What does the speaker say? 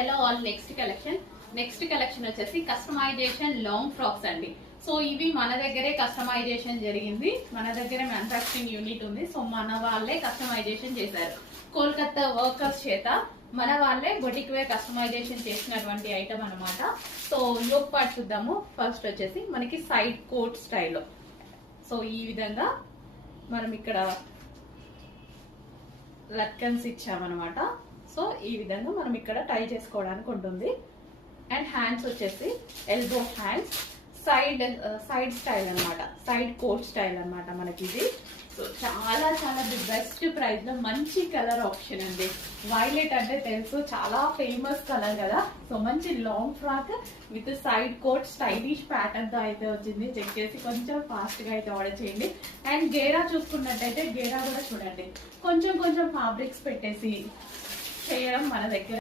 Hello all, next collection వచ్చేసి customization long frocks అండి. So ఇవి మన దగ్గరే కస్టమైజేషన్ జరిగింది, మన దగ్గర మ్యానుఫ్యాక్చరింగ్ యూనిట్ ఉంది. సో మన వాళ్ళే కస్టమైజేషన్ చేశారు, కోల్కతా వర్కర్స్ చేత మన వాళ్ళే బొటిక్ వేర్ కస్టమైజేషన్ చేసినటువంటి ఐటమ్ అనమాట. సో యోక్ పార్ట్ చూద్దాము. ఫస్ట్ వచ్చేసి మనకి సైడ్ కోట్ స్టైల్లో, సో ఈ విధంగా మనం ఇక్కడ లట్కన్స్ ఇచ్చామన్నమాట. సో ఈ విధంగా మనం ఇక్కడ టై చేసుకోవడానికి ఉంటుంది. అండ్ హ్యాండ్స్ వచ్చేసి ఎల్బో హ్యాండ్స్, సైడ్ స్టైల్ అనమాట, సైడ్ కోట్ స్టైల్ అనమాట మనకి ఇది. సో చాలా చాలా ది బెస్ట్ ప్రైస్ లో మంచి కలర్ ఆప్షన్ అండి. వైలెట్ అంటే తెలుసు, చాలా ఫేమస్ కలర్ కదా. సో మంచి long frock with side coat stylish pattern తో అయితే వచ్చింది. చెక్ చేసి కొంచెం ఫాస్ట్ గా అయితే ఆర్డర్ చేయండి. అండ్ గేరా చూసుకున్నట్టయితే గేరా కూడా చూడండి, కొంచెం కొంచెం ఫ్యాబ్రిక్స్ పెట్టేసి చేయడం మన దగ్గర